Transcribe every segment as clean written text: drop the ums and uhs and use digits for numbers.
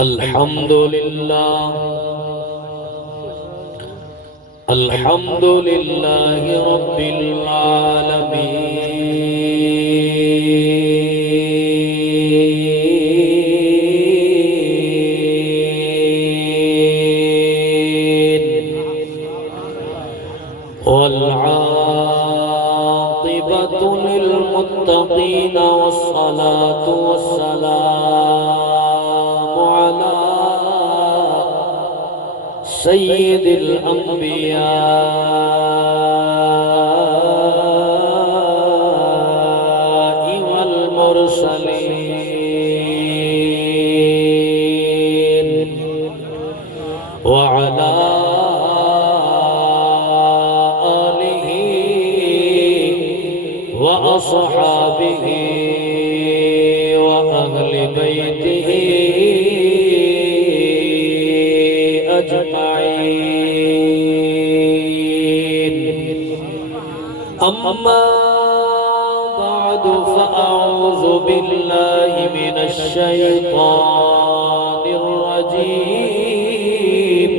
الحمد لله الحمد لله رب العالمين والعاقبة للمتقين والصلاة والسلام على سيد الأنبياء والمرسلين وعلى آله وأصحابه وأهل بيته أجمعين. أما بعد فأعوذ بالله من الشيطان الرجيم.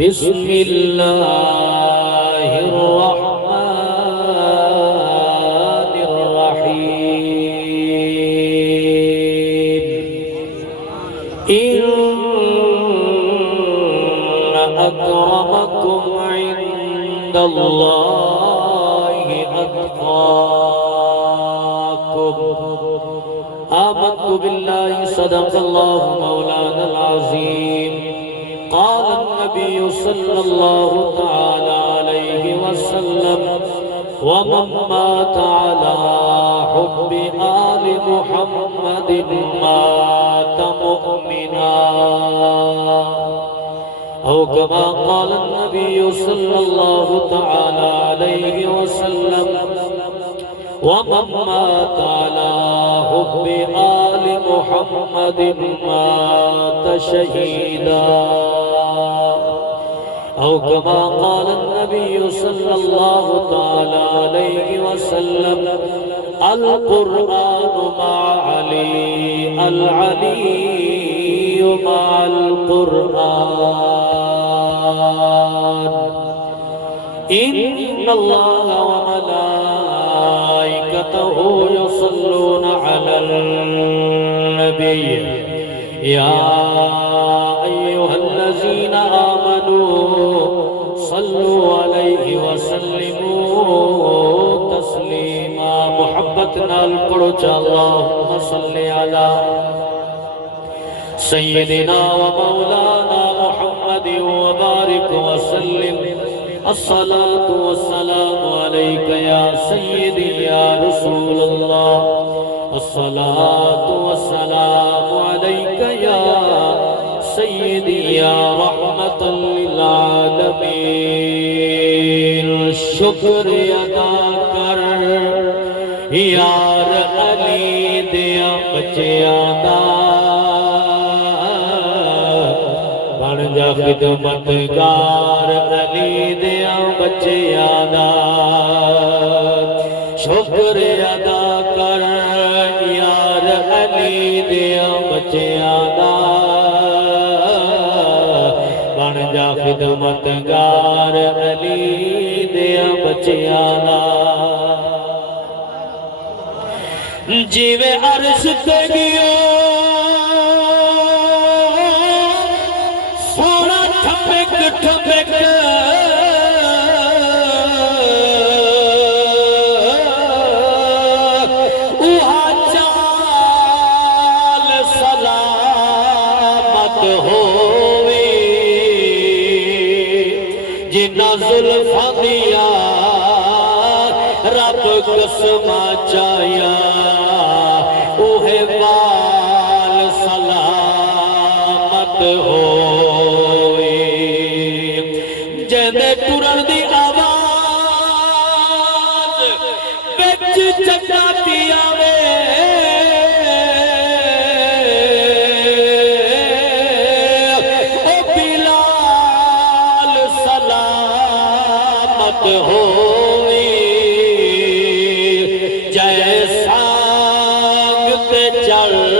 بسم الله الرحمن الرحيم. إن أكرمكم عند الله أتقاكم. آمنت بالله صدق الله مولانا العظيم. قال النبي صلى الله تعالى عليه وسلم ومن مات على حب آل محمد مات مؤمنا أو كما قال النبي صلى الله تعالى عليه وسلم ومن مات على حب آل محمد مات شهيدا أو كما قال النبي صلى الله تعالى عليه وسلم القرآن مع علي العلي مع القرآن. إن الله وملائكته يصلون على النبي يا أيها الذين آمنوا صلوا عليه وسلموا تسليما. محبتنا القرج اللهم صل على سيدنا ومولانا محمد وبارك وسلم. الصلاة والسلام عليك يا سيدي يا رسول الله. الصلاة والسلام عليك يا سيدي يا رحمة للعالمين. شکر ادا کر یار علی دیا بچیاں دا بن جا خدمتگار علی دیا بچیاں دا. شکر ادا کر یار علی دیا بچیاں دا بن جا خدمتگار علی دیا بچیاں دا. جیوے عرش تے گیو سونا ٹھپک ٹھپک اوہا چال سلامت ہووی جنہ زلفاں دیا رب قسمہ چایا اوہے بال سلامت ہوئی. جیندے ٹرن دی آواز بچ چکاتی آوے او بلال سلامت ہوئی. جیسا چل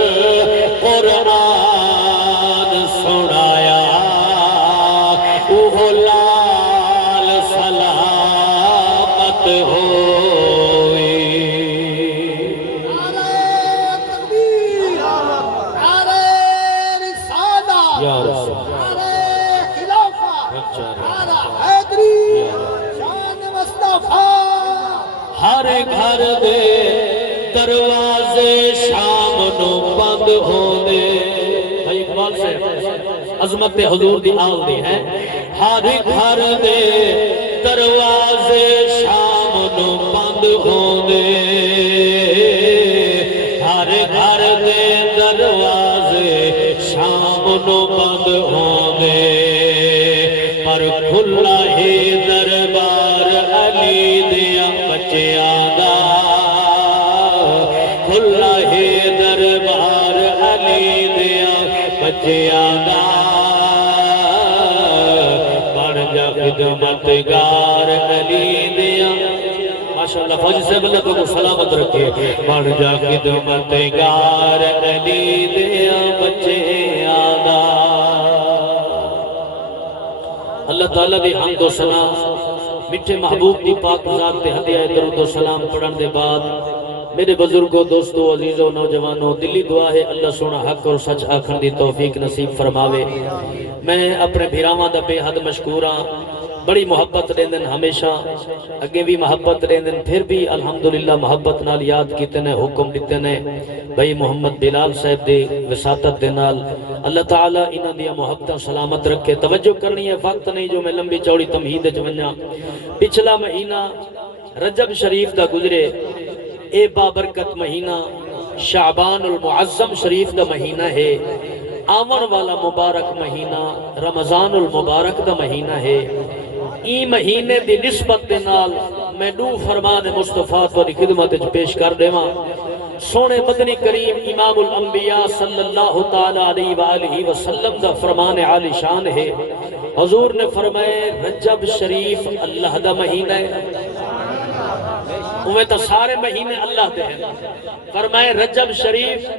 نعرہ حیدری شان مصطفیٰ ہر گھر دے دروازے شام نو بند ہوندے بھائی اقبال سے عظمت حضور دی آل دی ہے ہر گھر دے دروازے شام نو بند ہوندے ہر گھر دے دروازے شام نو بند ہوندے پر کھلا ہی دربار علی دیا بچیاں دا کھلا ہی دربار علی دیا بچیاں دا بن جا خدمتگار علی دیا ماشاءاللہ فوجی سے اللہ کو سلامت رکھے بن جا خدمتگار علی دیا بچیاں دا اللہ تعالیٰ دی حمد و ثنا میٹھے محبوب دی پاک ذات تے ہدیہ درود و سلام پڑھن دے بعد میرے بزرگوں دوستوں عزیزوں نوجوانوں دلی دعا ہے اللہ سونا حق اور سچ آکھن دی توفیق نصیب فرماوے میں اپنے بھیراواں دا بے حد مشکوراں بڑی محبت دیندن ہمیشہ اگے بھی محبت دیندن پھر بھی الحمدللہ محبت نال یاد کیتے نے حکم دیتے نے بھائی محمد بلال صاحب دی وساطت دے نال اللہ تعالیٰ انہاں دیا محبتاں سلامت رکھے توجہ کرنی ہے وقت نہیں جو میں لمبی چوڑی تمہید جمنیا پچھلا مہینہ رجب شریف دا گزرے اے بابرکت مہینہ شعبان المعظم شریف دا مہینہ ہے آمن والا مبارک مہینہ رمضان المبارک دا مہینہ ہے ای مہینے دی نسبت دے نال میں دو فرمان مصطفیٰ تو خدمت پیش کر دے ماں سونے مدنی کریم امام الانبیاء صلی اللہ تعالیٰ علیہ وآلہ وسلم دا فرمان عالی شان ہے حضور نے فرمائے رجب شریف اللہ دا مہینہ ہے اوہ تا سارے مہینے اللہ دے ہیں فرمائے رجب شریف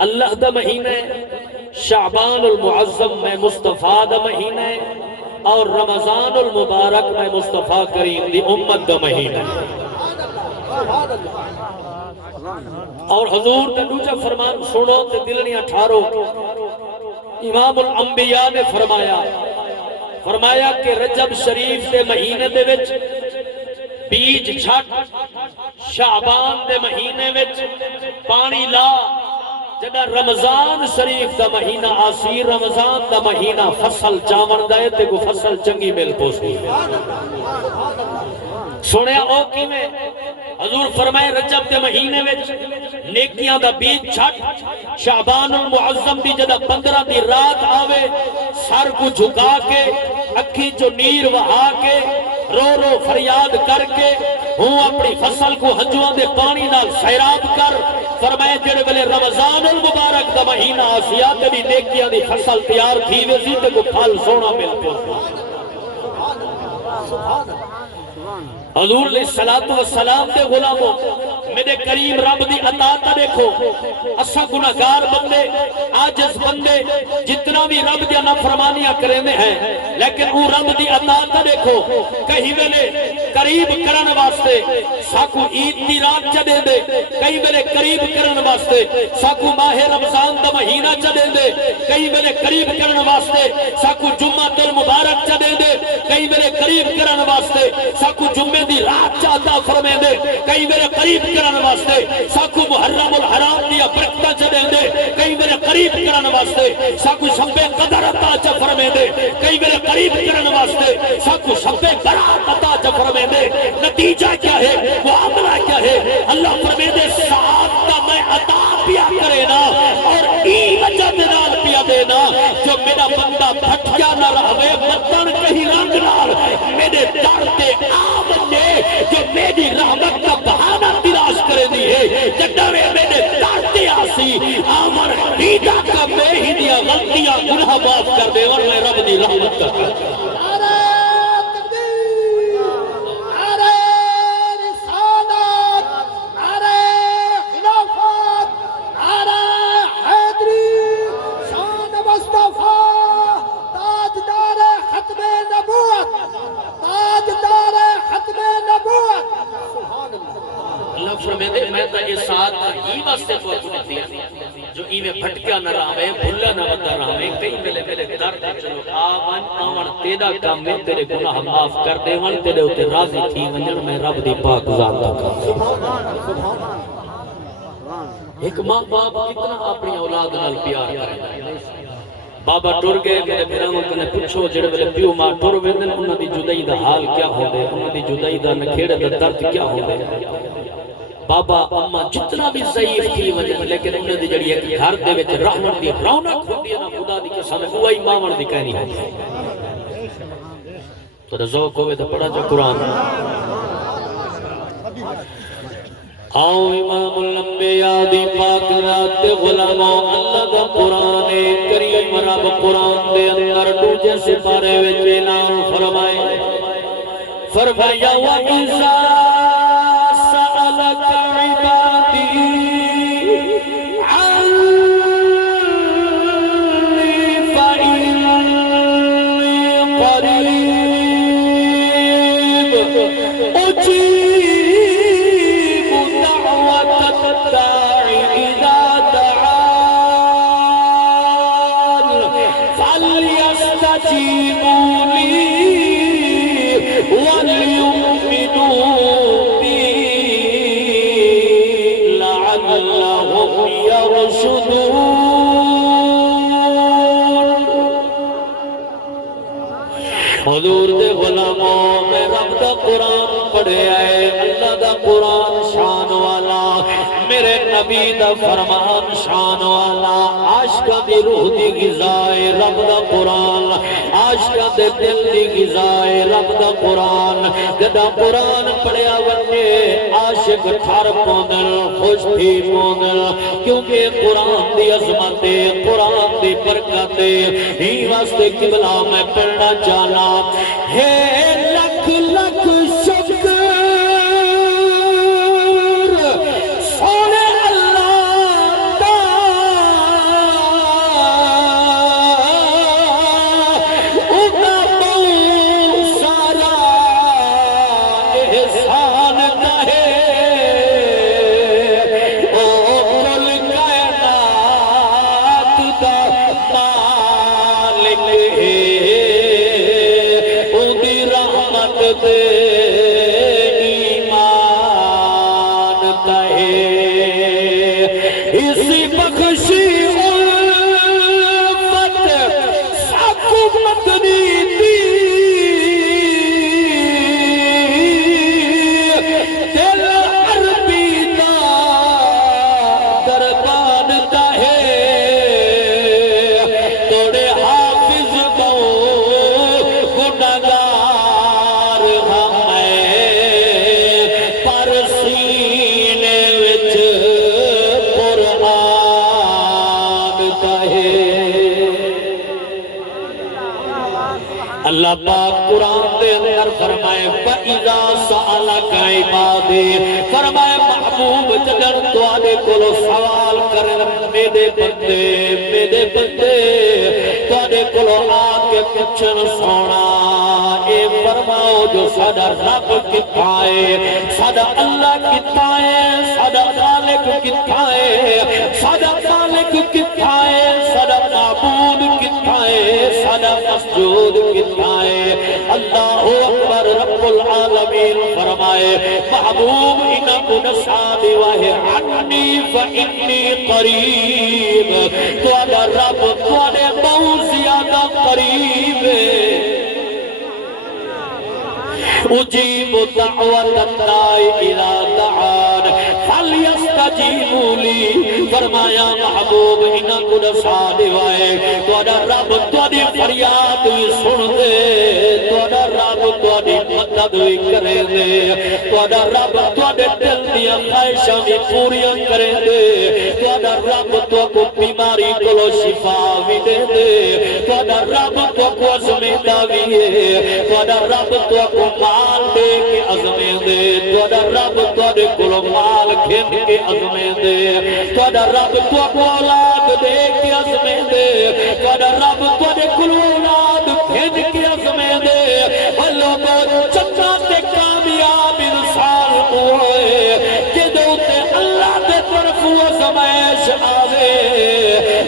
اللہ دا مہینہ ہے شعبان المعظم میں مصطفیٰ دا مہینہ ہے اور رمضان المبارک میں مصطفیٰ کریم دی امت دا مہینہ ہے اور حضور نے دوجہ فرمان سنو تے دلنیاں ٹھارو امام الانبیاء نے فرمایا کہ رجب شریف دے مہینے دے وچ بیج چھٹ شعبان دے مہینے وچ پانی لا جدہ رمضان شریف دا مہینہ آسی رمضان دا مہینہ فصل چاون دائے تے کو فصل چنگی مل پوسی سنیا او کی میں حضور فرمائے رجب دے مہینے وچ نیکیاں دا بیج چھٹ شعبان المعظم دی جدہ 15 دی رات آوے سر کو جھکا کے اکھی جو نیر وہا کے رو رو فریاد کر کے ہوں اپنی فصل کو ہنجوان دے پانی نال سیراب کر فرمائے جڑے بلے رمضان المبارک دا مہینہ آسیات بھی نیکیاں دی فصل تیار تھی ویسی تے کو پھل سونا ملتے حضور علیہ السلام دے غلاموں میرے کریم رب دی عطا تا دیکھو اسا گناہگار بندے عاجز بندے جتنا بھی رب دی نافرمانیاں کرنے ہیں لیکن وہ رب دی عطا تا دیکھو کہیں ویلے قریب کرن واسطے ساکو عید دی رات چدے دے کہیں ویلے قریب کرن واسطے ساکو ماہ رمضان دا مہینہ چدے دے کہیں ویلے قریب کرن واسطے ساکو جمعہ المبارک چدے دے کہیں ویلے قریب کرن واسطے ساکو جمعہ دی رات چاہتا فرمے دے کئی میرے قریب کرن واسطے ساکو محرم الحرام دیا برکتہ چدے دے کئی میرے قریب کرن واسطے ساکو شبے قدر عطا چا فرمے دے کئی میرے قریب کرن واسطے ساکو شبے برات عطا چا فرمے دے نتیجہ کیا ہے معاملہ کیا ہے اللہ فرمے دے سعادتہ میں عطا پیا کرے نا اور ای وجہ دنال پیا دینا جو میرا بندہ پھٹکیا نہ رہوے مطن کہیں رنگ نال میرے دارتے آمن نے جو میری رحمت کا بہانہ تلاش کرے دی ہے جدوے میرے دارتے آسی آمن دیدہ کا میں ہی دیا غلطیاں گناہ معاف کر دے اور میں رب دی رحمت کا کر دے میں تا یہ ساتھ ہی واسطے کو اپنے جو ایویں بھٹکیا نہ رہے بھلا نہ ودا رہے کئی ملے درد چلو آوا آون تیرا کام ہے تیرے گناہ معاف کر دے ون تیرے اوتے راضی تھی ونجن میں رب دی پاک ذات دا کام ایک ماں باپ کتنا اپنی اولاد نال پیار کرے بابا ٹر گئے میرے بھراواں کنے پوچھو جڑے ویلے پیو ماں ٹر ویندے انہاں دی جدائی دا حال کیا ہوندے انہاں دی جدائی دا نکھیڑے دا درد کیا ہوندے بابا اما جتنا بھی ضعیف تھی وجہ لیکن انہاں دی جڑی ایک گھر دے وچ رحمت دی رونق ہوندی ہے نا خدا دی قسم اوہی ماں دی کہانی ہے تو ذوق ہوے تے پڑھا جا قرآن آؤ امام الانبیاء دی پاک ذات غلاموں اللہ دا قرآن کریم رب قرآن دے اندر دوجے سپارے وچ اعلان فرمائے فرمایا وَإِذَا سَأَلَكَ عِبَادِي عَنِّي فَإِنِّي قَرِيبٌ أُجِيبُ حضور دے غلاموں میں رب دا قرآن پڑھے آئے اللہ دا قرآن شان والا میرے نبی دا فرمان شان والا عاشقاں دی روح دی غذائے رب دا قرآن عاشقاں دے دل دی غذائے رب دا قرآن جدا قرآن پڑھیا ونجے عاشق تھر پوندن خوش تھی پوندن کیونکہ قرآن دی عظمت قرآن دی برکت ہی واسطے قبلہ میں پڑھنا چاہنا ہے لکھ لکھ شکر سونے اللہ دا اُنا بہت سارا احسان کہے او کل کائنات دا مالک دے ایمان کہے اسی بخشی الفت سب مدنی دی دل عربی دا دربان کہے توڑے حافظ بہو گناہگار اللہ پاک قرآن دے اندر فرمائے فَإِذَا سَأَلَكَ عِبَادِي فرمائے محبوب جدن تو آنے کولو سوال کریں میرے بندے تو آنے کولو آکے پچھن سونا اے فرماؤ جو سادہ رب کتائے سادہ اللہ کتائے سادہ خالق کتائے سادہ خالق کتائے سادہ معبود کتائے سادہ مسجود کتائے اللہ اکبر رب العالمین فرمائے محبوب انکو نسابی واہ عنی فإنی قریب تو اگر رب تو نے بہت زیادہ قریب اجیب دعوت الدائی اذا دعان فلیستجیبوا لی فرمایا محبوب انہاں کو نسا دیوائے تو اڈا رب تو دی فریاد بھی سن دے تو اڈا رب تو دی مدد بھی کرے دے تو اڈا رب تو دی دل دیا خواہشاں بھی پوریاں کرے دے تو اڈا رب تو کو بیماری کلو شفا بھی دے دے تو اڈا رب تو کو عظمیدہ بھی ہے تو اڈا رب تو کو مال دے کے عظمیں دے تو اڈا رب تو دے کلو مال کھین کے عظمیں دے تو اڈا رب تو کو اولاد دے کے عظمیں دے تو اڈا رب تو دے کلو اولاد کھین کے عظمیں دے لوگوں چچا تے کامیاب انسان ہوئے کہ دوتے اللہ دے طرف وہ زمائش آوے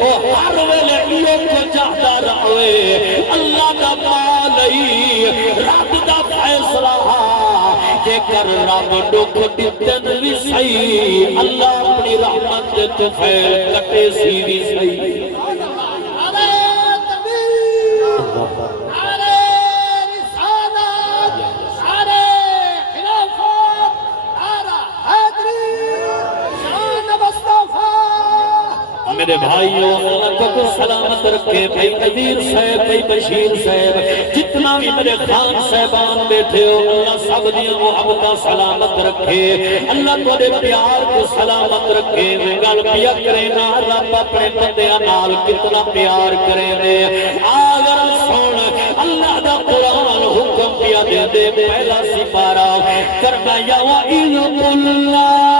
وہ ہر ویلے ایو کو جاہدہ رہوے اللہ دا دے کر رب دکھ دتن بھی صحیح اللہ اپنی رحمت دے تو خیر کٹے سی بھی صحیح نعرہ تکبیر، نعرہ رسالت، نعرہ خلافت، نعرہ حیدری، شان مصطفیٰ۔ میرے بھائیوں اللہ کو سلامت رکھے، بھائی نذیر صاحب، بھائی بشیر صاحب، جتنا بھی میرے خان صاحبان بیٹھے ہو اللہ سب دیا محبت سلامت رکھے، اللہ تو دے پیار کو سلامت رکھے۔ میں گل پیا کریں نا رب اپنے بندیاں نال کتنا پیار کریں دے، آگر سن اللہ دا قرآن حکم پیا دے دے، پہلا سپارہ کرنا یا وَإِذْ قُلْنَا